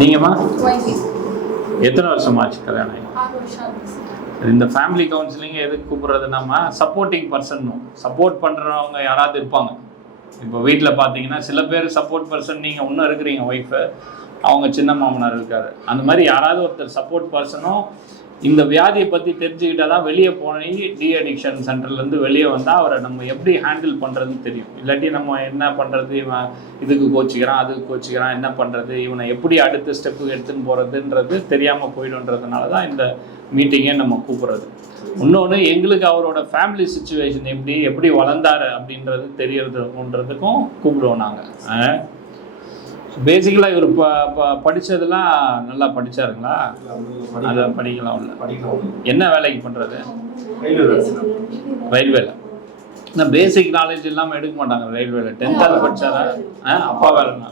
நீங்கம்மா எத்தனை வருஷம் ஆச்சு கல்யாணம்? இந்த ஃபேமிலி கவுன்சிலிங் எதுக்கு கூப்பிட்றது, நம்ம சப்போர்ட்டிங் பர்சன், சப்போர்ட் பண்ணுறவங்க யாராவது இருப்பாங்க. இப்போ வீட்டில் பார்த்தீங்கன்னா சில பேர் சப்போர்ட் பர்சன், நீங்கள் இன்னும் இருக்கிறீங்க ஒய்ஃபு, அவங்க சின்ன மாமனார் இருக்காரு, அந்த மாதிரி யாராவது ஒருத்தர் சப்போர்ட் பர்சனும் இந்த வியாதியை பற்றி தெரிஞ்சுக்கிட்டால் தான் வெளியே போய் டி அடிக்ஷன் சென்டர்லேருந்து வெளியே வந்தால் அவரை நம்ம எப்படி ஹேண்டில் பண்ணுறதுன்னு தெரியும். இல்லாட்டி நம்ம என்ன பண்ணுறது, இவன் இதுக்கு கோச்சிக்கிறான் அதுக்கு கோச்சிக்கிறான், என்ன பண்ணுறது, இவனை எப்படி அடுத்த ஸ்டெப்புக்கு எடுத்துன்னு போகிறதுன்றது தெரியாமல் போயிடுன்றதுனால தான் இந்த மீட்டிங்கே நம்ம கூப்பிட்றது. இன்னொன்று, எங்களுக்கு அவரோட ஃபேமிலி சுச்சுவேஷன் எப்படி வளர்ந்தார் அப்படின்றது தெரியறதுன்றதுக்கும் கூப்பிடுவோம் நாங்கள். பேசிக்கலாக இவர் படித்ததெல்லாம் நல்லா படித்தாருங்களா? அதை படிக்கலாம் இல்லை. என்ன வேலைக்கு பண்ணுறது? ரயில்வேல. இந்த பேசிக் நாலேஜ் இல்லாமல் எடுக்க மாட்டாங்க ரயில்வேல. 10th படித்தாரா? அப்பா வேலைண்ணா.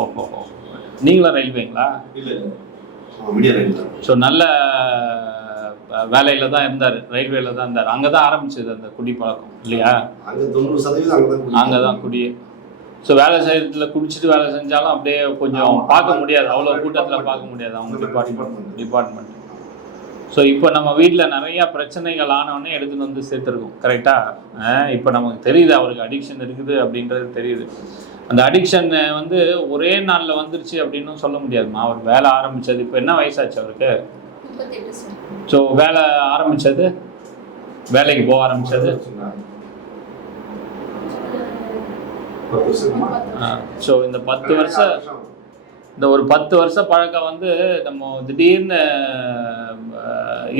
ஓஹோ, நீங்களும் ரயில்வேங்களா? ஸோ நல்ல வேலையில் தான் இருந்தார், ரயில்வேல தான் இருந்தார். அங்கே தான் ஆரம்பிச்சது அந்த குடி பழக்கம் இல்லையா? அங்கே தான் குடியே. ஸோ வேலை செய்யறதுல குடிச்சிட்டு வேலை செஞ்சாலும் அப்படியே கொஞ்சம் பார்க்க முடியாது, அவ்வளோ கூட்டத்தில் பார்க்க முடியாது அவங்க டிபார்ட்மெண்ட். ஸோ இப்போ நம்ம வீட்டில் நிறையா பிரச்சனைகள் ஆனவொடனே எடுத்துகிட்டு வந்து சேர்த்துருக்கோம். கரெக்டாக இப்போ நமக்கு தெரியுது அவருக்கு அடிக்ஷன் இருக்குது அப்படின்றது தெரியுது. அந்த அடிக்ஷன் ஒரே நாளில் வந்துருச்சு அப்படின்னு சொல்ல முடியாதுமா. அவர் வேலை ஆரம்பித்தது இப்போ என்ன வயசாச்சு அவருக்கு? ஸோ வேலை ஆரம்பித்தது, வேலைக்கு போக ஆரம்பித்தது ஸோ இந்த 10 வருஷம், இந்த ஒரு 10 வருஷ பழக்கம் நம்ம திடீர்னு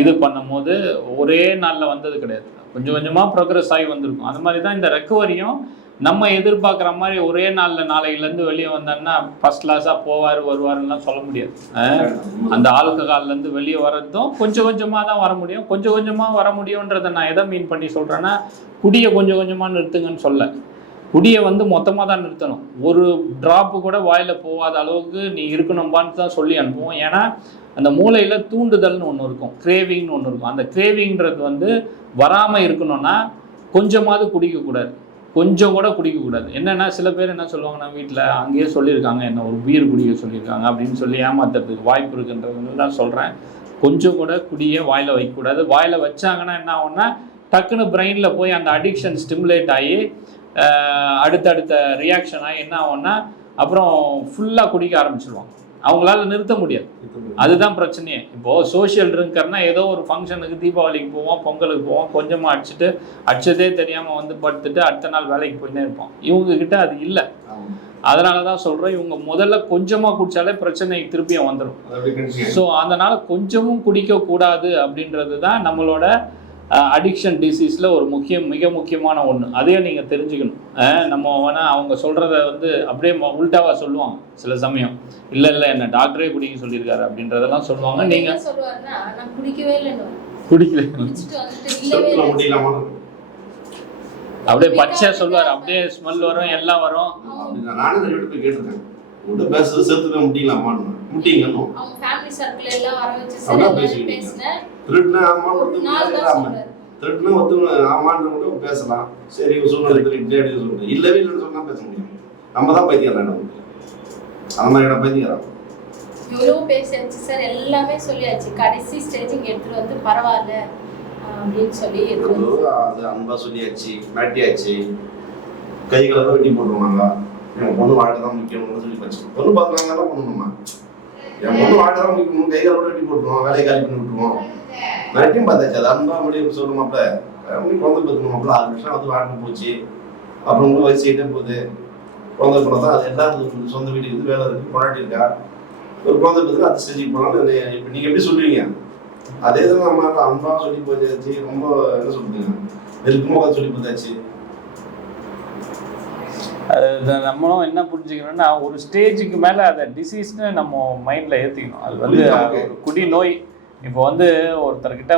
இது பண்ணும் போது ஒரே நாளில் வந்தது கிடையாது. கொஞ்சம் கொஞ்சமாக ப்ரோக்ரஸ் ஆகி வந்திருக்கும். அந்த மாதிரி தான் இந்த ரெக்கவரியும் நம்ம எதிர்பார்க்குற மாதிரி ஒரே நாளில் நாளையிலேருந்து வெளியே வந்தோன்னா ஃபஸ்ட் கிளாஸாக போவார் வருவாருலாம் சொல்ல முடியாது. அந்த ஆல்கஹால்லேருந்து வெளியே வர்றதும் கொஞ்சம் கொஞ்சமாக தான் வர முடியும். கொஞ்சம் கொஞ்சமாக வர முடியுன்றதை நான் எதை மீன் பண்ணி சொல்கிறேன்னா, குடியை கொஞ்சம் கொஞ்சமாக நிறுத்துங்கன்னு சொல்ல, குடியை மொத்தமாக தான் நிறுத்தணும். ஒரு ட்ராப்பு கூட வாயில் போகாத அளவுக்கு நீ இருக்கணும்பான்னு தான் சொல்லி அனுப்புவோம். ஏன்னா அந்த மூளையில் தூண்டுதல்னு ஒன்று இருக்கும், கிரேவிங்னு ஒன்று இருக்கும். அந்த கிரேவிங்கிறது வராமல் இருக்கணும்னா கொஞ்சமாவது குடிக்கக்கூடாது, கொஞ்சம் கூட குடிக்கக்கூடாது. என்னென்னா சில பேர் என்ன சொல்லுவாங்கன்னா, வீட்டில் அங்கேயே சொல்லியிருக்காங்க என்ன ஒரு பீர் குடிக்க சொல்லியிருக்காங்க அப்படின்னு சொல்லி ஏமாத்துறதுக்கு வாய்ப்பு இருக்குன்றது தான் சொல்கிறேன். கொஞ்சம் கூட குடியை வாயில் வைக்கக்கூடாது. வாயில் வச்சாங்கன்னா என்ன ஆகும்னா, டக்குன்னு பிரெயினில் போய் அந்த அடிக்ஷன் ஸ்டிமுலேட் ஆகி அடுத்தடுத்த ரியாக்ஷனாக என்ன ஆகும்னா அப்புறம் ஃபுல்லாக குடிக்க ஆரம்பிச்சிடுவாங்க. அவங்களால நிறுத்த முடியாது. அதுதான் பிரச்சனையே. இப்போது சோஷியல் ட்ரிங்கர்னா ஏதோ ஒரு ஃபங்க்ஷனுக்கு, தீபாவளிக்கு போவோம், பொங்கலுக்கு போவோம், கொஞ்சமாக அடிச்சதே தெரியாமல் படுத்துட்டு அடுத்த நாள் வேலைக்கு போயிட்டே இருப்போம். இவங்ககிட்ட அது இல்லை. அதனால தான் சொல்கிறேன், இவங்க முதல்ல கொஞ்சமாக குடித்தாலே பிரச்சனை திருப்பியும் வந்துடும். ஸோ அதனால் கொஞ்சமும் குடிக்கக்கூடாது அப்படின்றது தான் நம்மளோட அடிக்ஷன் டிசீஸில் ஒரு மிக முக்கியமான ஒன்று. அதையும் நீங்கள் தெரிஞ்சுக்கணும். நம்ம அவங்க சொல்கிறத அப்படியே உல்டாவாக சொல்லுவாங்க சில சமயம். இல்லை என்ன டாக்டரே குடிக்க சொல்லியிருக்காரு அப்படின்றதெல்லாம் சொல்லுவாங்க. நீங்கள் குடிக்கல அப்படியே பச்சையாக சொல்லுவார், அப்படியே ஸ்மெல் வரும், எல்லாம் வரும். பேசலாம், சரி சூழ்நிலை இல்லவே இல்லைன்னு சொன்னா பேச முடியும். நம்ம தான் பைத்தியம், அந்த மாதிரி பைத்தியம். எவ்வளோ பேசியாச்சு சார், எல்லாமே சொல்லியாச்சு. கடைசி ஸ்டேஜிங் எடுத்துட்டு பரவாயில்ல அப்படின்னு சொல்லி அது அன்பா சொல்லியாச்சு, மாட்டியாச்சு, கைகளை வெட்டி போட்டுருவாங்க. என் பொண்ணு வாழ்க்கை தான் முக்கியம்னு சொல்லி வச்சு பொண்ணு பார்க்குறாங்க பண்ணணுமா, என் பொண்ணு வாழ்க்கை தான் முக்கியம், கைகளோட வெட்டி போட்டுருவோம், வேலையை காலி பண்ணி விட்டுருவோம். நிறைய பார்த்தாச்சு. அது அன்பா முடியும் சொல்லணுமாப்ல, குழந்தை பார்க்கணுமாப்ல. 6 வருஷம் வாழ்க்கை போச்சு. அப்புறம் வயசுகிட்டே போகுது. குழந்தை போனால் தான் அது எல்லாரும் சொந்த வீட்டுக்கு இருந்து வேலை இருக்கு, கொண்டாட்டி இருக்கா, ஒரு குழந்தை பார்த்து அது செஞ்சுட்டு போனாலும் இப்போ நீங்கள் எப்படி சொல்லுவீங்க? அதே தான் நம்ம அன்பா சொல்லி போச்சாச்சு, ரொம்ப என்ன சொல்லுங்க நெருக்கமாக சொல்லி போச்சாச்சு. நம்மளும் என்ன புரிஞ்சுக்கணும்னா, ஒரு ஸ்டேஜுக்கு மேலே அதை டிசீஸ்னு நம்ம மைண்டில் ஏற்றிக்கணும். அது ஒரு குடி நோய். இப்போ ஒருத்தர்கிட்ட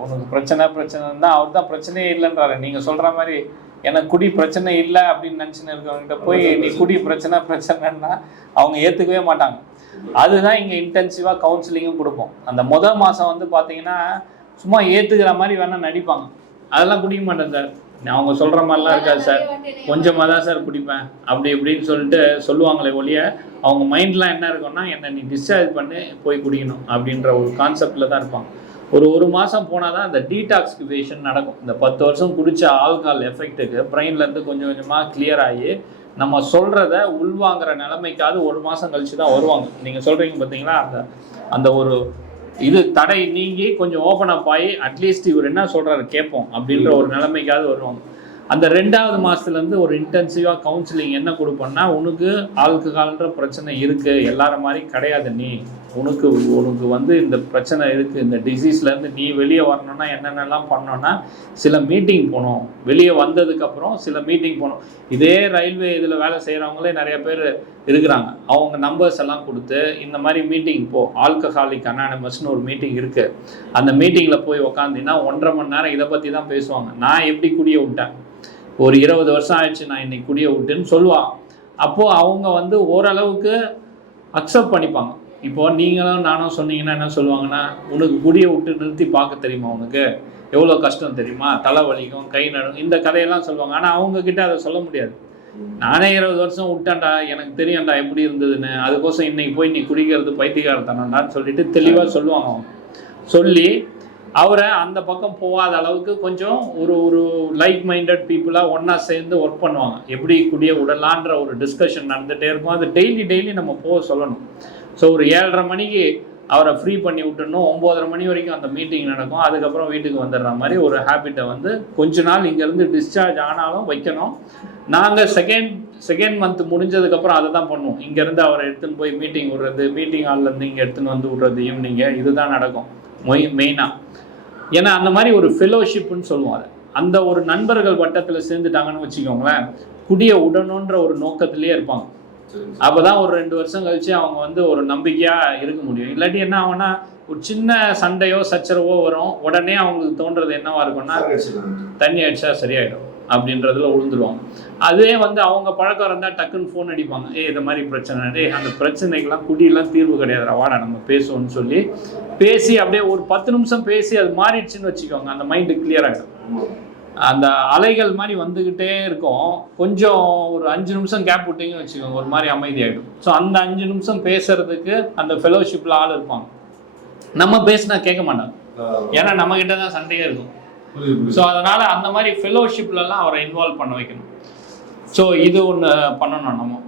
உனக்கு பிரச்சனைன்னா அவர் தான் பிரச்சனையே இல்லைன்றாரு. நீங்கள் சொல்கிற மாதிரி எனக்கு குடி பிரச்சனை இல்லை அப்படின்னு நினச்சின்னு இருக்கவங்ககிட்ட போய் நீ குடி பிரச்சனைன்னா அவங்க ஏற்றுக்கவே மாட்டாங்க. அதுதான் இங்கே இன்டென்சிவாக கவுன்சிலிங்கும் கொடுப்போம். அந்த முதல் மாதம் பார்த்தீங்கன்னா சும்மா ஏற்றுக்கிற மாதிரி வேணால் நடிப்பாங்க. அதெல்லாம் குடிக்க மாட்டேன் சார், அவங்க சொல்கிற மாதிரிலாம் இருக்காது சார், கொஞ்சமாக தான் சார் குடிப்பேன் அப்படி இப்படின்னு சொல்லிட்டு சொல்லுவாங்களே ஒழிய அவங்க மைண்ட்லாம் என்ன இருக்கும்னா என்னை நீ டிஸ்சார்ஜ் பண்ணி போய் குடிக்கணும் அப்படின்ற ஒரு கான்செப்டில் தான் இருப்பாங்க. ஒரு மாதம் போனால் தான் இந்த டீடாக்சிஃபிகேஷன் நடக்கும். இந்த 10 வருஷம் குடித்த ஆல்கஹால் எஃபெக்ட்டுக்கு பிரெயின்லேருந்து கொஞ்சம் கொஞ்சமாக கிளியர் ஆகி நம்ம சொல்கிறத உள்வாங்கிற நிலைமைக்காவது 1 மாதம் கழிச்சு தான் வருவாங்க. நீங்கள் சொல்கிறீங்க பார்த்தீங்களா, அந்த ஒரு இது தடை நீங்கி கொஞ்சம் ஓப்பன் அப் ஆகி அட்லீஸ்ட் இவர் என்ன சொல்கிறாரு கேட்போம் அப்படின்ற ஒரு நிலைமைக்காவது வருவாங்க. அந்த 2வது மாதத்துலேருந்து ஒரு இன்டென்சிவாக கவுன்சிலிங் என்ன கொடுப்போம்னா, உனக்கு ஆல்கஹால்ன்ற பிரச்சனை இருக்குது, எல்லார மாதிரி கிடையாது, நீ உனக்கு வந்து இந்த பிரச்சனை இருக்குது, இந்த டிசீஸ்லேருந்து நீ வெளியே வரணும்னா என்னென்னலாம் பண்ணோன்னா சில மீட்டிங் போகணும், வெளியே வந்ததுக்கப்புறம் சில மீட்டிங் போகணும். இதே ரயில்வே இதில் வேலை செய்கிறவங்களே நிறைய பேர் இருக்கிறாங்க. அவங்க நம்பர்ஸ் எல்லாம் கொடுத்து இந்த மாதிரி மீட்டிங் போ, ஆல்கஹாலிக் அனானிமஸ்னு ஒரு மீட்டிங் இருக்குது, அந்த மீட்டிங்கில் போய் உக்காந்தின்னா 1.5 மணி நேரம் இதை பற்றி தான் பேசுவாங்க. நான் எப்படி குடிய விட்டேன், ஒரு 20 வருஷம் ஆயிடுச்சு நான் இன்னைக்கு குடிய விட்டுன்னு சொல்லுவான். அப்போது அவங்க வந்து ஓரளவுக்கு அக்செப்ட் பண்ணிப்பாங்க. இப்போது நீங்களும் நானும் சொன்னீங்கன்னா என்ன சொல்லுவாங்கன்னா, உனக்கு குடியை விட்டு நிறுத்தி பார்க்க தெரியுமா, உனக்கு எவ்வளோ கஷ்டம் தெரியுமா, தலைவலிக்கும், கை நடும், இந்த கதையெல்லாம் சொல்லுவாங்க. ஆனால் அவங்கக்கிட்ட அதை சொல்ல முடியாது. நானே 20 வருஷம் விட்டேன்டா, எனக்கு தெரியும்டா எப்படி இருந்ததுன்னு, அதுக்கோசம் இன்னைக்கு போய் நீ குடிக்கிறது பைத்தியக்காரத்தனம்டான்னு சொல்லிட்டு தெளிவாக சொல்லுவாங்க. அவங்க சொல்லி அவரை அந்த பக்கம் போகாத அளவுக்கு கொஞ்சம் ஒரு லைக் மைண்டட் பீப்புளாக ஒன்றா சேர்ந்து ஒர்க் பண்ணுவாங்க. எப்படி குடிய விடலான்ற ஒரு டிஸ்கஷன் நடந்துகிட்டே இருக்கும். அது டெய்லி நம்ம போக சொல்லணும். ஸோ ஒரு 7:30 மணிக்கு அவரை ஃப்ரீ பண்ணி விட்டுணும், 9:30 மணி வரைக்கும் அந்த மீட்டிங் நடக்கும். அதுக்கப்புறம் வீட்டுக்கு வந்துடுற மாதிரி ஒரு ஹேபிட்டை வந்து கொஞ்ச நாள் இங்கேருந்து டிஸ்சார்ஜ் ஆனாலும் வைக்கணும். நாங்கள் செகண்ட் மந்த் முடிஞ்சதுக்கப்புறம் அதை தான் பண்ணுவோம். இங்கேருந்து அவரை எடுத்துன்னு போய் மீட்டிங் விடுறது, மீட்டிங் ஹால்லேருந்து இங்கே எடுத்துன்னு வந்து விடுறது ஈவினிங்க, இதுதான் நடக்கும் மெயினாக. ஏன்னா அந்த மாதிரி ஒரு ஃபெலோஷிப்னு சொல்லுவோம். அது அந்த ஒரு நண்பர்கள் வட்டத்தில் சேர்ந்துட்டாங்கன்னு வச்சுக்கோங்களேன், குடிய உடணுன்ற ஒரு நோக்கத்திலேயே இருப்பாங்க. அப்போ தான் ஒரு 2 வருஷம் கழிச்சு அவங்க வந்து ஒரு நம்பிக்கையாக இருக்க முடியும். இல்லாட்டி என்ன ஆகும்னா, ஒரு சின்ன சண்டையோ சச்சரவோ வரும், உடனே அவங்களுக்கு தோன்றது என்னவா இருக்கும்னா, தண்ணி அடிச்சா சரியாயிடும் அப்படின்றதுல விழுந்துருவாங்க. அதே வந்து அவங்க பழக்கம் இருந்தால் டக்குன்னு ஃபோன் அடிப்பாங்க, இந்த மாதிரி பிரச்சனை, அந்த பிரச்சனைக்கெல்லாம் குடியெல்லாம் தீர்வு கிடையாதுடா, வாடா நம்ம பேசுவோம்னு சொல்லி பேசி அப்படியே ஒரு 10 நிமிஷம் பேசி அது மாறிடுச்சுன்னு வச்சுக்கோங்க, அந்த மைண்டு கிளியர் ஆகிடும். அந்த அலைகள் மாதிரி வந்துக்கிட்டே இருக்கும். கொஞ்சம் ஒரு 5 நிமிஷம் கேப் விட்டிங்கன்னு வச்சுக்கோங்க, ஒரு மாதிரி அமைதியாகிடும். ஸோ அந்த 5 நிமிஷம் பேசுறதுக்கு அந்த ஃபெலோஷிப்பில் ஆள் இருப்பாங்க. நம்ம பேசினா கேட்க மாட்டாங்க, ஏன்னா நம்மக்கிட்ட தான் சண்டையே இருக்கும். ஸோ அதனால் அந்த மாதிரி ஃபெலோஷிப்லலாம் அவரை இன்வால்வ் பண்ண வைக்கணும். ஸோ இது ஒன்று பண்ணணும். நம்ம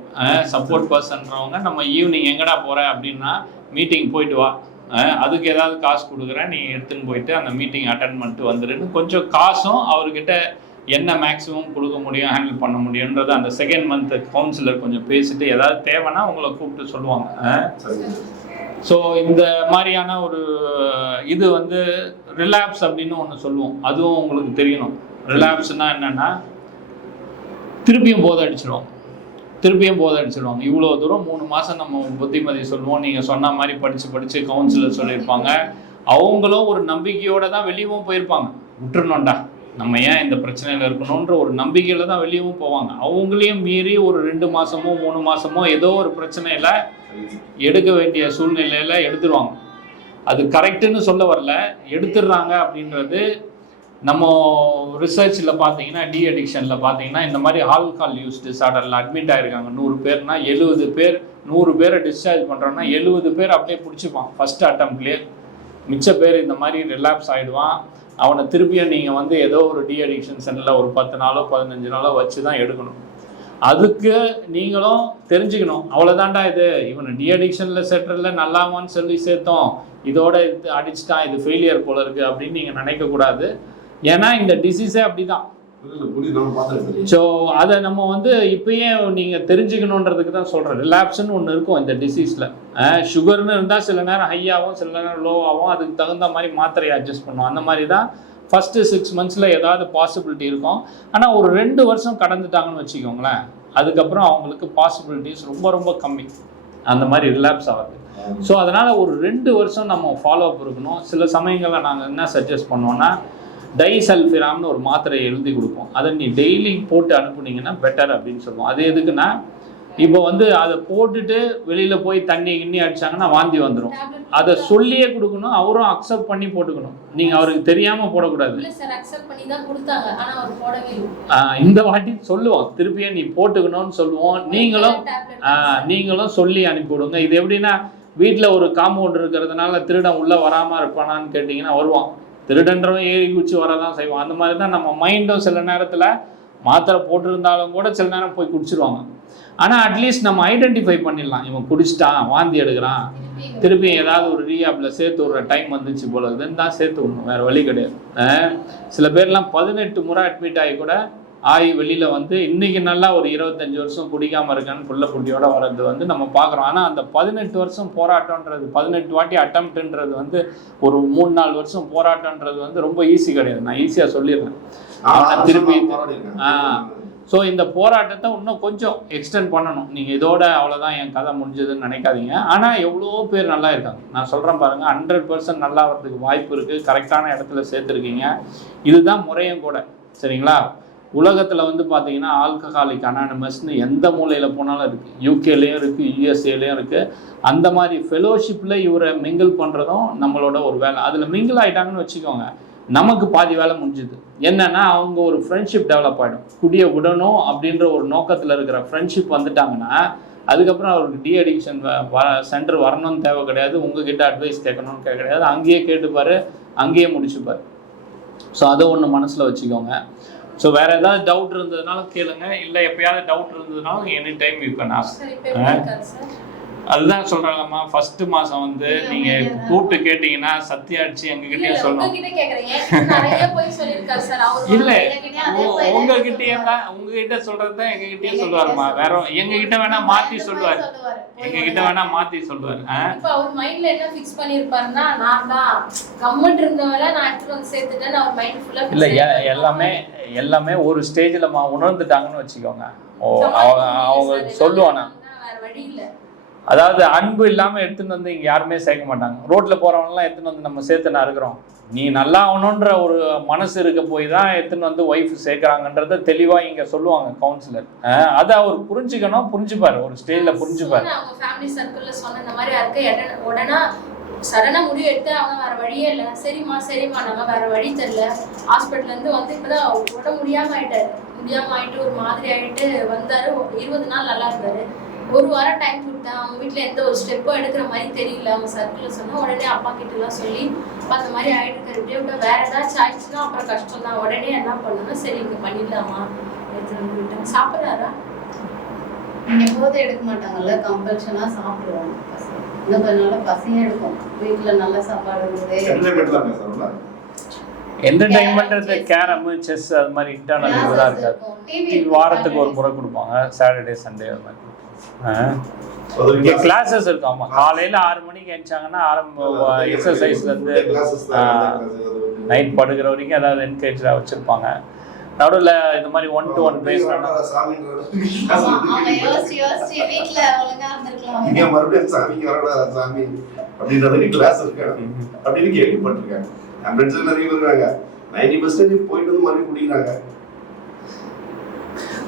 சப்போர்ட் பர்சன்றவங்க, நம்ம ஈவினிங் எங்கடா போகிற அப்படின்னா, மீட்டிங் போயிட்டு வா, அதுக்கு ஏதாவது காசு கொடுக்குறேன், நீ எடுத்துன்னு போயிட்டு அந்த மீட்டிங் அட்டன் பண்ணிட்டு வந்துடுன்னு கொஞ்சம் காசும் அவர்கிட்ட என்ன மேக்ஸிமம் கொடுக்க முடியும், ஹேண்டில் பண்ண முடியுன்றது அந்த செகண்ட் மந்த் கவுன்சிலர் கொஞ்சம் பேசிட்டு ஏதாவது தேவைன்னா உங்களை கூப்பிட்டு சொல்லுவாங்க. ஸோ இந்த மாதிரியான ஒரு இது வந்து ரிலாப்ஸ் அப்படின்னு ஒன்று சொல்லுவோம். அதுவும் உங்களுக்கு தெரியணும். ரிலாப்ஸ்னால் என்னென்னா, திருப்பியும் போதை அடிச்சிடுவாங்க. இவ்வளோ தூரம் 3 மாதம் நம்ம புத்திமதி சொல்லுவோம். நீங்கள் சொன்ன மாதிரி படித்து கவுன்சிலர் சொல்லியிருப்பாங்க. அவங்களும் ஒரு நம்பிக்கையோடு தான் வெளியவும் போயிருப்பாங்க. விட்டுருணும்டா, நம்ம ஏன் இந்த பிரச்சனையில் இருக்கணுன்ற ஒரு நம்பிக்கையில் தான் வெளியவும் போவாங்க. அவங்களையும் மீறி ஒரு 2 மாதமோ 3 மாதமோ ஏதோ ஒரு பிரச்சனையில் எடுக்க வேண்டிய சூழ்நிலையில் எடுத்துருவாங்க. அது கரெக்டுன்னு சொல்ல வரல, எடுத்துடுறாங்க. அப்படின்றது நம்ம ரிசர்ச்சில் பார்த்தீங்கன்னா, டி அடிக்ஷனில் பார்த்தீங்கன்னா, இந்த மாதிரி ஆல்கஹால் யூஸ் டிஸார்டரில் அட்மிட் ஆகிருக்காங்க 100 பேர்னா 70 பேர், 100 பேரை டிஸ்சார்ஜ் பண்ணுறோன்னா 70 பேர் அப்படியே பிடிச்சிப்பான் ஃபஸ்ட் அட்டம்ப்ட்லேயே. மிச்ச பேர் இந்த மாதிரி ரிலாப்ஸ் ஆகிடுவான். அவனை திருப்பியும் நீங்கள் வந்து ஏதோ ஒரு டி அடிக்ஷன் சென்டரில் ஒரு 10 நாளோ 15 நாளோ வச்சு தான் எடுக்கணும். அதுக்கு நீங்களும் தெரிஞ்சுக்கணும், அவ்வளோதான்டா இது, இவனை டி அடிக்ஷனில் சென்டரில் நல்லாமான்னு சொல்லி சேர்த்தோம், இதோட இது அடிச்சுட்டான், இது ஃபெயிலியர் போல இருக்குது அப்படின்னு நீங்கள் நினைக்கக்கூடாது. ஏன்னா இந்த டிசீஸே அப்படி தான். ஸோ அதை நம்ம வந்து இப்பயே நீங்கள் தெரிஞ்சுக்கணுன்றதுக்கு தான் சொல்கிறேன். ரிலாப்ஸ்ன்னு ஒன்று இருக்கும் இந்த டிசீஸில். சுகர்னு இருந்தால் சில நேரம் ஹையாகவும் சில நேரம் லோவாகவும், அதுக்கு தகுந்த மாதிரி மாத்திரையை அட்ஜஸ்ட் பண்ணுவோம். அந்த மாதிரி தான் ஃபஸ்ட்டு 6 மந்த்ஸில் ஏதாவது பாசிபிலிட்டி இருக்கும். ஆனால் ஒரு 2 வருஷம் கடந்துட்டாங்கன்னு வச்சுக்கோங்களேன், அதுக்கப்புறம் அவங்களுக்கு பாசிபிலிட்டிஸ் ரொம்ப ரொம்ப கம்மி அந்த மாதிரி ரிலாப்ஸ் ஆகுது. ஸோ அதனால் ஒரு 2 வருஷம் நம்ம ஃபாலோ அப் இருக்கணும். சில சமயங்களில் நாங்கள் என்ன சஜஸ்ட் பண்ணுவோன்னா, டைசல்ஃபிராம்னு ஒரு மாத்திரையை எழுதி கொடுப்போம். அதை நீ டெய்லி போட்டு அனுப்புனீங்கன்னா பெட்டர் அப்படின்னு சொல்லுவோம். அது எதுக்குன்னா, இப்போ வந்து அதை போட்டுட்டு வெளியில போய் தண்ணி கிண்ணி அடிச்சாங்கன்னா வாந்தி வந்துடும். அதை சொல்லியே கொடுக்கணும், அவரும் அக்செப்ட் பண்ணி போட்டுக்கணும். நீங்க அவருக்கு தெரியாம போடக்கூடாது. இந்த வாட்டி சொல்லுவோம், திருப்பியே நீ போட்டுக்கணும்னு சொல்லுவோம். நீங்களும் சொல்லி அனுப்பி விடுங்க. இது எப்படின்னா வீட்டில் ஒரு காம்பவுண்ட் இருக்கிறதுனால திருடன் உள்ள வராம இருப்பானான்னு கேட்டிங்கன்னா வருவான். திருடன்றவன் ஏறி குச்சி வரதான் செய்வான். அந்த மாதிரி தான் நம்ம மைண்டும் சில நேரத்தில் மாத்திரை போட்டிருந்தாலும் கூட சில நேரம் போய் குடிச்சிருவாங்க. ஆனால் அட்லீஸ்ட் நம்ம ஐடென்டிஃபை பண்ணிடலாம், இவன் குடிச்சிட்டான், வாந்தி எடுக்கிறான், திருப்பி ஏதாவது ஒரு ரீஹாப்ல சேர்த்து விடுற டைம் வந்துச்சு போல இதுன்னு தான் சேர்த்து விடணும், வேறு வழி கிடையாது. சில பேர்லாம் 18 முறை அட்மிட் ஆகி கூட ஆகி வெளியில் வந்து இன்றைக்கி நல்லா ஒரு 25 வருஷம் குடிக்காமல் இருக்கான்னு புள்ள குட்டியோட வர்றது வந்து நம்ம பார்க்குறோம். ஆனால் அந்த 18 வருஷம் போராட்டன்றது, 18 வாட்டி அட்டம்ப்ட்ன்றது வந்து ஒரு 3-4 வருஷம் போராட்டன்றது வந்து ரொம்ப ஈஸி கிடையாது. நான் ஈஸியாக சொல்லிடுறேன். திருப்பி ஸோ இந்த போராட்டத்தை இன்னும் கொஞ்சம் எக்ஸ்டெண்ட் பண்ணணும். நீங்கள் இதோட அவ்வளோதான் என் கதை முடிஞ்சதுன்னு நினைக்காதீங்க. ஆனால் எவ்வளோ பேர் நல்லா இருக்காங்க. நான் சொல்கிறேன் பாருங்கள், 100% நல்லா வரதுக்கு வாய்ப்பு இருக்குது. கரெக்டான இடத்துல சேர்த்துருக்கீங்க. இதுதான் முறையும் கூட, சரிங்களா? உலகத்தில் வந்து பார்த்தீங்கன்னா ஆல்கஹாலிக் அனானிமஸ்னு எந்த மூலையில் போனாலும் இருக்குது. யூகேலேயும் இருக்குது, யூஎஸ்ஏலேயும் இருக்குது. அந்த மாதிரி ஃபெலோஷிப்பில் இவரை மிங்கிள் பண்ணுறதும் நம்மளோட ஒரு வேலை. அதில் மிங்கிள் ஆகிட்டாங்கன்னு வச்சுக்கோங்க, நமக்கு பாதி வேலை முடிஞ்சுது. என்னன்னா அவங்க ஒரு ஃப்ரெண்ட்ஷிப் டெவலப் ஆகிடும். குடிய விடணும் அப்படின்ற ஒரு நோக்கத்தில் இருக்கிற ஃப்ரெண்ட்ஷிப் வந்துட்டாங்கன்னா அதுக்கப்புறம் அவருக்கு டி அடிக்ஷன் சென்டர் வரணும்னு தேவை கிடையாது, உங்ககிட்ட அட்வைஸ் கேட்கணும்னு கேட்க கிடையாது. அங்கேயே கேட்டுப்பார், அங்கேயே முடிச்சுப்பார். ஸோ அதை ஒன்று மனசில் வச்சுக்கோங்க. ஸோ வேறு ஏதாவது டவுட் இருந்ததுனால கேளுங்க, இல்லை எப்பயாவது டவுட் இருந்ததுனாலும் any time you can ask. அதுதான் சொல்றாங்கம்மா, ஃபர்ஸ்ட் மாசம் வந்து நீங்க கூப்பிட்டு கேட்டீங்கன்னா சத்தியா அடிச்சு எங்ககிட்டயே சொல்லணும். இல்ல உங்ககிட்ட சொல்றதுதான் எங்ககிட்டயே சொல்லுவாருமா. வேற எங்ககிட்ட வேணா மாத்தி சொல்லுவாரு, எங்ககிட்ட வேணா மாத்தி சொல்லுவாரு. அவர் மைண்ட்ல என்ன ஃபிக்ஸ் பண்ணிருப்பாருன்னா நான் தான் கம்மிட் இருந்தவரை நான் எடுத்து வந்து சேர்த்துட்டேன்னு அவர் மைண்ட் ஃபுல்லா இல்ல. எல்லாமே ஒரு ஸ்டேஜ்ல உணர்ந்துட்டாங்கன்னு வச்சுக்கோங்க. அவங்க சொல்லுவானா வேற வழி இல்ல. அதாவது அன்பு இல்லாமல் எடுத்துன்னு வந்து இங்கே யாருமே சேர்க்க மாட்டாங்க. ரோட்டில் போகிறவங்கலாம் எடுத்துன்னு வந்து நம்ம சேர்த்துனா இருக்கிறோம். நீ நல்லா ஆகணுன்ற ஒரு மனசு இருக்க போய் தான் எடுத்துன்னு வந்து ஒய்ஃப் சேர்க்குறாங்கன்றத தெளிவாக இங்கே சொல்லுவாங்க கவுன்சிலர். அதை அவர் புரிஞ்சுக்கணும், புரிஞ்சுப்பார், ஒரு ஸ்டேஜில் புரிஞ்சுப்பார். அவங்க ஃபேமிலி சர்க்கிளில் சொன்ன இந்த மாதிரி இருக்கு, உடனே சடனாக முடிவு எடுத்து அவங்க வேறு வழியே இல்லை, சரிம்மா நம்ம வேறு வழி தெரியல, ஹாஸ்பிட்டல்லேருந்து வந்து இப்போ தான் உடம்பு முடியாமல் ஆகிட்டு ஒரு மாதிரி ஆகிட்டு வந்தார். 20 நாள் நல்லா இருந்தார். ஒரு வாரம் டைம் கொடுத்தேன். அவங்க வீட்டில் எந்த ஒரு ஸ்டெப்பும் எடுக்கிற மாதிரி தெரியல. அவங்க சர்க்கிளில் சொன்னால் உடனே அப்பா கிட்டலாம் சொல்லி அந்த மாதிரி ஆகிட்டு இப்படியே விட்டா வேற ஏதாச்சும் ஆயிடுச்சுன்னா அப்புறம் கஷ்டம் தான். உடனே என்ன பண்ணணும்னா சரி இங்கே பண்ணிடலாமா எடுத்துட்டு விட்டாங்க. சாப்பிட்றாரா? எப்போதும் எடுக்க மாட்டாங்கல்ல, கம்பல்ஷனாக சாப்பிடுவாங்க. இந்த பசியும் எடுக்கும். வீட்டில் நல்ல சாப்பாடு இருக்குது. என்டர்டைன்மெண்ட் கேரம், செஸ் அது மாதிரி இன்டர்னல் இதெல்லாம் இருக்காது. வாரத்துக்கு ஒரு முறை கொடுப்பாங்க, சாட்டர்டே சண்டே அது மாதிரி. இங்கே கிளாஸஸ் இருக்கும். ஆமாம், காலையில் 6 மணிக்கு எழுந்தாங்கன்னா எக்ஸசைஸ்லேருந்து நைட் படுக்கிற வரைக்கும் ஏதாவது என்கரேஜாக வச்சுருப்பாங்க. நடுவில் இந்த மாதிரி 1-to-1 பேசணும்.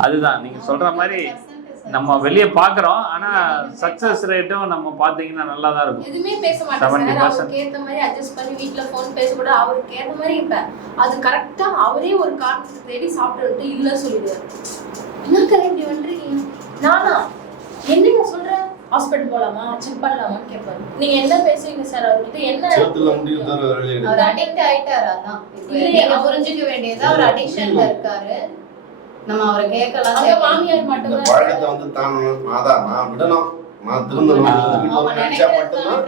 அதுதான் நீங்க சொல்ற மாதிரி நம்ம வெளியே பாக்குறோம். ஆனா சக்சஸ் ரேட்டும் நம்ம பாத்தீங்கன்னா நல்லா தான் இருக்கும். எதுவுமே பேச மாட்டாங்க. அவருக்கு ஏத்த மாதிரி அட்ஜஸ்ட் பண்ணி வீட்ல ஃபோன் பேச கூட அவருக்கு ஏத்த மாதிரி இப்ப அது கரெக்டா அவரே ஒரு காரணத்தை தேடி சாப்பிட்டு இல்ல சொல்லிடுவாரு. என்னக்கா இப்படி பண்றீங்க? நானா என்னங்க சொல்றேன், ஹாஸ்பிட்டல் போலாமா செக் பண்ணலாமான்னு கேட்பாரு. நீங்க என்ன பேசுறீங்க சார் அவர்கிட்ட? என்ன அவர் அடிக்ட் ஆயிட்டாரு. அதான் நீங்க புரிஞ்சுக்க வேண்டியது, அவர் அடிக்ஷன்ல இருக்காரு. நம்ம அவரை கேட்கலாம். அவங்க மாமியார் மட்டும் இந்த பழக்கத்தை வந்து தான் நான் விடணும், நான் திருந்தணும் நினைச்சா மட்டும்தான்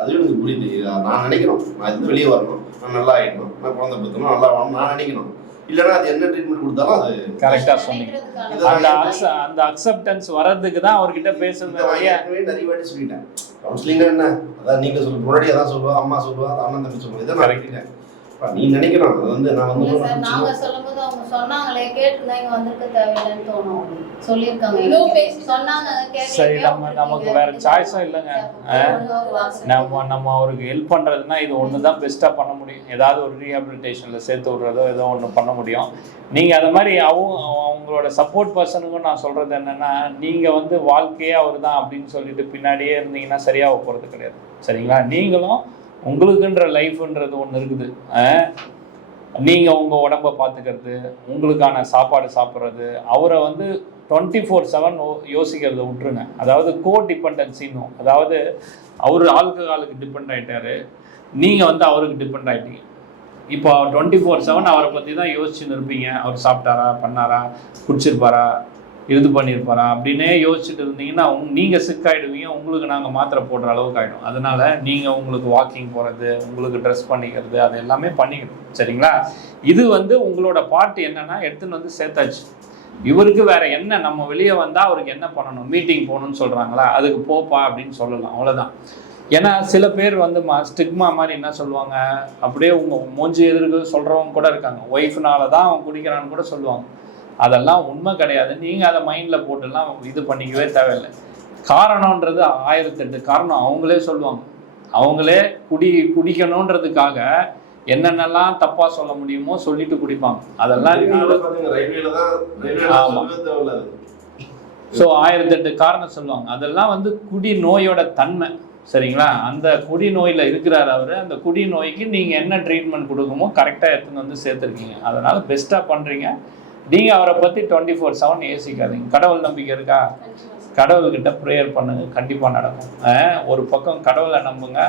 அது எனக்கு புரியுது. நான் நினைக்கணும் நான் இது வெளியே வரணும், நான் நல்லா ஆயிடணும், நான் குழந்தை பெற்றணும், நல்லா வரணும் நான் நினைக்கணும். இல்லைன்னா அது என்ன ட்ரீட்மெண்ட் கொடுத்தாலும் அது கரெக்டா சொன்னீங்க. அந்த அக்செப்டன்ஸ் வர்றதுக்கு தான் அவர்கிட்ட பேசுறது. நிறைய வாட்டி சொல்லிட்டேன். கவுன்சிலிங் என்ன அதான் நீங்க சொல்லுங்க, முன்னாடி அதான் சொல்லுவா, அம்மா சொல்லுவா, அண்ணன் தம்பி சொல்லுவா, இதை நான் நினைக்கிறேன். நீ நினைக்கணும். அது வந்து நான் வந்து நாங்க சொல்லும்போது அவங்க சொன்னாங்களே கேட்டுருந்தா இங்க வந்திருக்க தேவையில்லைன்னு தோணும். சொல்லியிருக்காங்க இவ்வளோ பேசி சொன்னாங்க சரி, நமக்கு வேற சாய்ஸும் இல்லைங்க. நம்ம அவருக்கு ஹெல்ப் பண்றதுன்னா இது ஒண்ணுதான் பெஸ்டா பண்ண முடியும். ஏதாவது ஒரு ரீஹாபிலிட்டேஷன்ல சேர்த்து விடுறதோ ஏதோ ஒன்று பண்ண முடியும். நீங்க அதை மாதிரி அவங்களோட சப்போர்ட் பர்சனுக்கும் நான் சொல்றது என்னன்னா, நீங்க வந்து வாழ்க்கையே அவர் தான் அப்படின்னு சொல்லிட்டு பின்னாடியே இருந்தீங்கன்னா சரியாக போறது கிடையாது. சரிங்களா? நீங்களும் உங்களுக்குன்ற லைஃப்ன்றது ஒன்று இருக்குது. நீங்கள் உங்கள் உடம்பை பார்த்துக்கிறது, உங்களுக்கான சாப்பாடு சாப்பிட்றது, அவரை வந்து 24/7 யோசிக்கிறத விட்டுருங்க. அதாவது டிபெண்டன்சின்னு, அதாவது அவர் ஆல்கஹாலுக்கு டிபெண்ட் ஆகிட்டாரு, நீங்கள் வந்து அவருக்கு டிபெண்ட் ஆகிட்டீங்க. இப்போ 24/7 அவரை பற்றி தான் யோசிச்சுன்னு இருப்பீங்க. அவர் சாப்பிட்டாரா, பண்ணாரா, குடிச்சிருப்பாரா, இது பண்ணியிருப்பாரா அப்படின்னே யோசிச்சுட்டு இருந்தீங்கன்னா நீங்கள் சிக்காயிடுவீங்க. உங்களுக்கு நாங்கள் மாத்திரை போடுற அளவுக்கு ஆகிடும். அதனால் நீங்கள் உங்களுக்கு வாக்கிங் போகிறது, உங்களுக்கு ட்ரெஸ் பண்ணிக்கிறது, அது எல்லாமே பண்ணிக்கணும். சரிங்களா? இது வந்து உங்களோட பார்ட் என்னென்னா எடுத்துன்னு வந்து சேர்த்தாச்சு. இவருக்கு வேற என்ன, நம்ம வெளியே வந்தால் அவருக்கு என்ன பண்ணணும், மீட்டிங் போகணும்னு சொல்கிறாங்களா, அதுக்கு போப்பா அப்படின்னு சொல்லலாம். அவ்வளோதான். ஏன்னா சில பேர் வந்து ஸ்டிக்மா மாதிரி என்ன சொல்லுவாங்க, அப்படியே உங்கள் மூஞ்சி எதிர்க்கு சொல்கிறவங்க கூட இருக்காங்க. ஒய்ஃப்னால தான் அவன் குடிக்கிறான்னு கூட சொல்லுவாங்க. அதெல்லாம் உண்மை கிடையாது. நீங்கள் அதை மைண்டில் போட்டுலாம் இது பண்ணிக்கவே தேவையில்லை. காரணன்றது 1008 காரணம் அவங்களே சொல்லுவாங்க. அவங்களே குடிக்கணுன்றதுக்காக என்னென்னலாம் தப்பாக சொல்ல முடியுமோ சொல்லிட்டு குடிப்பாங்க. அதெல்லாம் ஸோ 1008 காரணம் சொல்லுவாங்க. அதெல்லாம் வந்து குடி நோயோட தன்மை. சரிங்களா? அந்த குடி நோயில் இருக்கிறார் அவர். அந்த குடி நோய்க்கு நீங்கள் என்ன ட்ரீட்மெண்ட் கொடுக்குமோ கரெக்டாக எடுத்துன்னு வந்து சேர்த்துருக்கீங்க. அதனால் பெஸ்ட்டாக பண்ணுறீங்க. நீங்கள் அவரை பற்றி 24/7 யோசிக்காதீங்க. கடவுள் நம்பிக்கை இருக்கா? கடவுள்கிட்ட ப்ரேயர் பண்ணுங்க, கண்டிப்பாக நடக்கும். ஒரு பக்கம் கடவுளை நம்புங்க,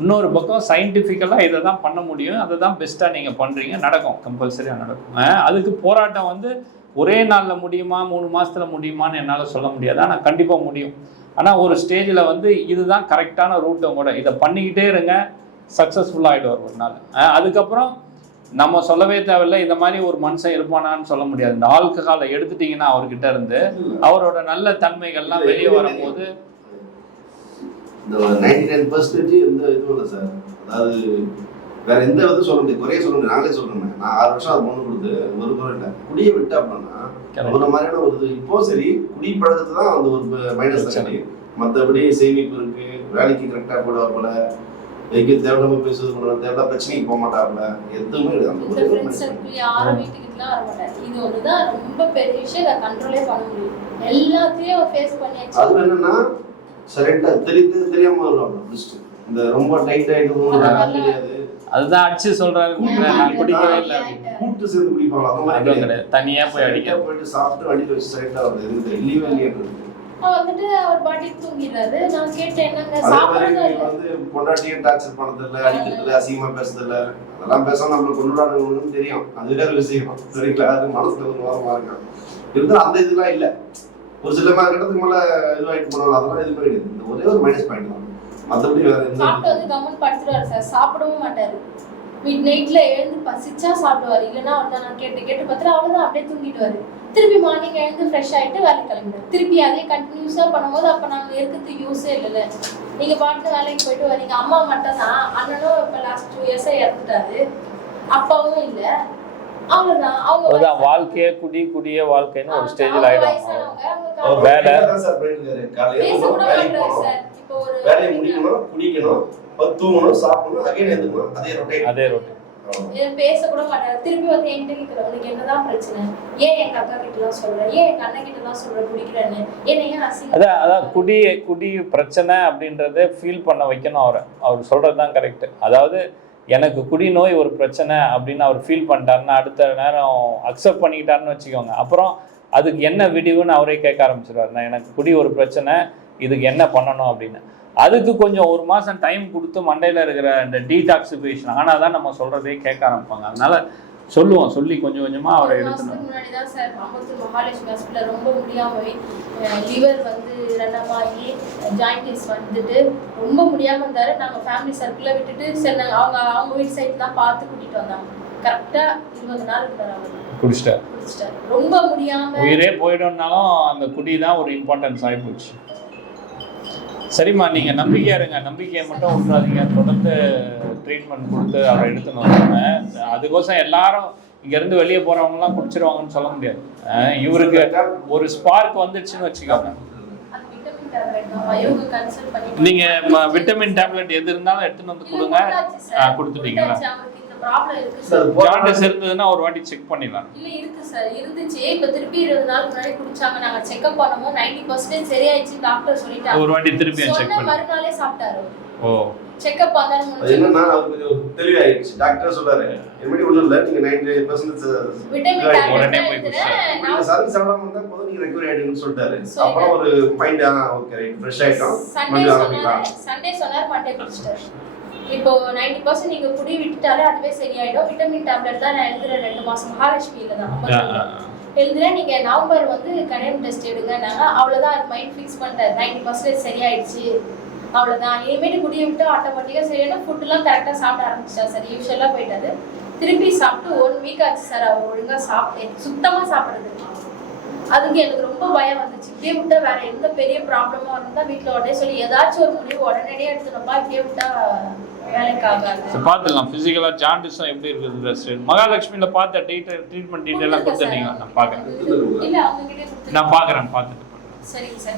இன்னொரு பக்கம் சயின்டிஃபிக்கலாக இதை தான் பண்ண முடியும், அதை தான் பெஸ்ட்டாக நீங்கள் பண்ணுறீங்க, நடக்கும், கம்பல்சரியாக நடக்கும். அதுக்கு போராட்டம் வந்து ஒரே நாளில் முடியுமா, 3 மாதத்தில் முடியுமான்னு என்னால் சொல்ல முடியாது. ஆனால் கண்டிப்பாக முடியும். ஆனால் ஒரு ஸ்டேஜில் வந்து இதுதான் கரெக்டான ரூட்டும் கூட. இதை பண்ணிக்கிட்டே இருங்க, சக்ஸஸ்ஃபுல்லாகிடுவார் ஒரு நாள். அதுக்கப்புறம் நம்ம சொல்லவே தேவையில்லை இந்த மாதிரி ஒரு மனுஷன் இருப்பானான்னு சொல்ல முடியாது. இந்த ஆல்கஹாலை எடுத்துட்டீங்கன்னா அவர்கிட்ட இருந்து அவரோட நல்ல தன்மைகள்லாம் வெளியே வரும்போது இந்த 99% எந்த இதுவும் இல்லை சார். அதாவது வேற எந்த விதம் சொல்ல முடியாது, குறைய சொல்ல முடியாது. நாங்களே சொல்லணுமே, நான் 6 வருஷம் அது பொண்ணு கொடுத்து ஒரு குறை இல்லை. குடியை விட்டு அப்படின்னா ஒரு மாதிரியான ஒரு இது. இப்போ சரி, குடி பழக்கத்தை தான் அந்த ஒரு மைனஸ் தான். மற்றபடி சேமிப்பு இருக்கு, வேலைக்கு கரெக்டாக போடுவா போல, எங்கே தேவையில்லாம பேசுவது கூட தேவையில்லா பிரச்சனைக்கு போக மாட்டாங்க. எதுவுமே யாரும் வீட்டுக்கிட்டலாம் வர மாட்டாரு. இது ஒண்ணுதான் ரொம்ப பெரிய விஷயம். அதை கண்ட்ரோலே பண்ண முடியும். எல்லாத்தையும் ஃபேஸ் பண்ணியாச்சு. அது என்னன்னா சரெண்டா தெரியாம வருவாங்க. இந்த ரொம்ப டைட் ஆயிட்டு தெரியாது. அதுதான் அடிச்சு சொல்றாரு, நான் குடிக்கவே இல்லை, கூட்டு சேர்ந்து குடிப்பாங்க. அந்த மாதிரி கிடையாது, தனியா போய் அடிக்க போயிட்டு சாப்பிட்டு அடிக்க வச்சு சரெண்டா வருது. இல்லையே இல்லையே வந்துட்டு அவர் பாட்டி தூங்கிடுறாரு. நான் கேட்டேன், என்னங்க சாப்பிடுறது வந்து பொண்டாட்டியும் டார்ச்சர் பண்ணதில்ல, அடிக்கிறதுல, அசிங்கமா பேசுறதில்ல, அதெல்லாம் பேச நம்மள கொண்டுடானுன்னு தெரியும். அது வேற விஷயம். சரிங்களா? அது மனசுல ஒரு வாரமா இருக்கும். இருந்தாலும் அந்த இதெல்லாம் இல்லை. ஒரு சில கட்டத்துக்கு மேல இதுவாயிட்டு போனாலும் அதெல்லாம் இது பண்ணிடுது. இந்த ஒரே ஒரு மைனஸ் பாயிண்ட் தான். மற்றபடி வேற எந்த சாப்பிட்டு வந்து கவர்மெண்ட் படுத்துருவாரு சார். சாப்பிடவும் மாட்டாரு. மிட் நைட்ல எழுந்து பசிச்சா சாப்பிடுவாரு. இல்லைன்னா அவர்தான் நான் கேட்டு பார்த்துட்டு அவ்வளவுதான், அப்படியே தூங்கிடுவாரு. திருப்பி மார்னிங் எழுந்து ஃப்ரெஷ் ஆகிட்டு வேலைக்கு கிளம்பிடுவார். திருப்பி அதே கண்டினியூஸாக பண்ணும்போது அப்போ நாங்கள் இருக்கிறதுக்கு யூஸே இல்லைல்ல. நீங்கள் பாட்டு வேலைக்கு போயிட்டு வரீங்க. அம்மா மட்டும் தான். அண்ணனும் இப்போ லாஸ்ட் 2 இயர்ஸாக இறந்துட்டாரு. அப்பாவும் இல்லை. அவ்வளோதான். அவங்க வாழ்க்கையே குடியே வாழ்க்கைன்னு ஒரு ஸ்டேஜில் ஆகிடும். வேலை இப்போ ஒரு வேலையை முடிக்கணும், குடிக்கணும், தூங்கணும், சாப்பிடணும், அகைன் எழுந்துக்கணும். அதே ரொட்டீன். பேச கூட மாட்டாரு. திருப்பி வந்து என்கிட்ட கேட்கல, உனக்கு என்னதான் பிரச்சனை, ஏன் எங்க அக்கா கிட்ட எல்லாம் சொல்ற, ஏன் எங்க அண்ணன் கிட்ட எல்லாம் சொல்ற குடிக்கிறேன்னு, என்ன ஏன் அசிங்க. அதான் குடி பிரச்சனை அப்படின்றத ஃபீல் பண்ண வைக்கணும். அவர் சொல்றதுதான் கரெக்ட். அதாவது எனக்கு குடி நோய் ஒரு பிரச்சனை அப்படின்னு அவர் ஃபீல் பண்ணிட்டாருன்னா அடுத்த நேரம் அக்செப்ட் பண்ணிக்கிட்டாருன்னு வச்சுக்கோங்க. அப்புறம் அதுக்கு என்ன விடிவுன்னு அவரே கேட்க ஆரம்பிச்சிடுவார். நான் எனக்கு குடி ஒரு பிரச்சனை, இதுக்கு என்ன பண்ணணும் அப்படின்னு. அதுக்கு கொஞ்சம் 1 மாதம் டைம் கொடுத்து மண்டையில் இருக்கிற இந்த டீடாக்சிஃபிகேஷன் ஆனால் தான் நம்ம சொல்கிறதே கேட்க ஆரம்பிப்பாங்க. அதனால சொல்லி கொஞ்சம் கொஞ்சமாக அவரை எடுத்துணும். முன்னாடி தான் சார் அம்பத்தூர் மகாலட்சுமி ஹாஸ்பிட்டல் ரொம்ப முடியாமல் லிவர் வந்து ரன்னமாகி ஜாயிண்டிஸ் வந்துட்டு ரொம்ப முடியாமல் இருந்தார். நாங்கள் ஃபேமிலி சர்க்கிளில் விட்டுட்டு சரி நாங்கள் அவங்க வீட்டு சைடு தான் பார்த்து கூட்டிகிட்டு வந்தாங்க. கரெக்டாக 20 நாள் இருந்தார். அவர் குடிச்சிட்டார். ரொம்ப முடியாமல் உயிரே போயிடும்னாலும் அந்த குடி தான் ஒரு இம்பார்ட்டன்ஸ் ஆகிப்போச்சு. சரிம்மா, நீங்கள் நம்பிக்கையாக இருங்க, நம்பிக்கையை மட்டும் விட்டுறாதீங்க. தொடர்ந்து ட்ரீட்மெண்ட் கொடுத்து அவரை எடுத்துன்னு வந்தாங்க. அதுக்கோசம் எல்லாரும் இங்கேருந்து வெளியே போகிறவங்கலாம் குடிச்சிருவாங்கன்னு சொல்ல முடியாது. இவருக்கு ஒரு ஸ்பார்க் வந்துடுச்சுன்னு வச்சுக்கோங்க. அது விட்டமின் டேப்லெட் தான் இவங்க கன்சல்ட் பண்ணிட்டு நீங்கள் விட்டமின் டேப்லெட் எது இருந்தாலும் எடுத்துன்னு வந்து கொடுங்க. கொடுத்துட்டீங்களா? அவருக்கு இந்த ப்ராப்ளம் இருக்கு சார். ஜாண்டிஸ் இருந்ததுன்னா ஒரு வாட்டி செக் பண்ணிடலாம். இல்ல இருக்கு சார், இருந்துச்சு. இப்ப திருப்பி 20 நாள் முன்னாடி குடிச்சாங்க. நாங்க செக்அப் பண்ணும்போது 90% சரியாயிடுச்சு டாக்டர் சொல்லிட்டாங்க. ஒரு வாட்டி திருப்பி செக் சொன்ன பண்ணி. மறுநாளே சாப்பிட்டாரு. ஓ, செக்அப் ஆதாரம் அது முடிஞ்சு என்னன்னா அவருக்கு கொஞ்சம் தெளிவாயிடுச்சு. டாக்டர் சொல்றாரு இனிமேல் ஒன்றும் இல்லை, நீங்க 98% விட்டமின் உடனே டேப்லெட் போய் எடுத்துறேன். நீங்க சர்வீஸ் சாப்பிடாம இருந்தா போதும், நீங்க ரெக்கவரி ஆயிடுங்கன்னு சொல்லிட்டாரு. அப்புறம் ஒரு மைண்ட் ஓகே ஃப்ரெஷ் ஆயிட்டோம், சண்டே மறுபடியும் ஆரம்பிக்கலாம். சொன்னார் மண்டே குடிச்சிட்டாரு. இப்போ 90% நீங்க குடி விட்டுட்டாலே அதுவே சரியாயிடும். விட்டமின் டேப்லெட் தான் நான் எழுதுறேன் 2 மாசம் மகாலட்சுமியில தான் எழுதுறேன். நீங்க நவம்பர் வந்து கடையம் டெஸ்ட் எடுங்கன்னாங்க. அவ்வளவுதான், அது மைண்ட் ஃபிக்ஸ் பண்ணிட்டாரு. 90% சரியாயிடுச்சு, அவ்வளவுதான். இனிமேட்டு குடியை விட்டு ஆட்டோமேட்டிக்கா சரியான ஃபுட் எல்லாம் கரெக்டா சாப்பிட ஆரம்பிச்சா சார். யூஸ்வலா போயிட்டாரு. திருப்பி சாப்பிட்டு 1 வீக் ஆச்சு சார். அவர் ஒழுங்கா சாப்பிட்டு சுத்தமா சாப்பிடுறது. அதுக்கு எனக்கு ரொம்ப பயம் வந்துச்சு. இப்படியே விட்டா வேற எந்த பெரிய ப்ராப்ளமா இருந்தா வீட்டுல உடனே சொல்லி ஏதாச்சும் ஒரு முடிவு உடனடியே எடுத்துனப்பா. இப்படியே விட்டா வேலைக்கு ஆகாது. பார்த்துக்கலாம். ஃபிசிக்கலா ஜாண்டிஸும் எப்படி இருக்குது மகாலட்சுமியில பார்த்த ட்ரீட்மெண்ட் டீட்டெயிலாக கொடுத்துட்டீங்க. நான் பார்க்குறேன். இல்ல அவங்க கிட்டே நான் பார்க்குறேன், பார்த்துட்டு சரிங்க சார்.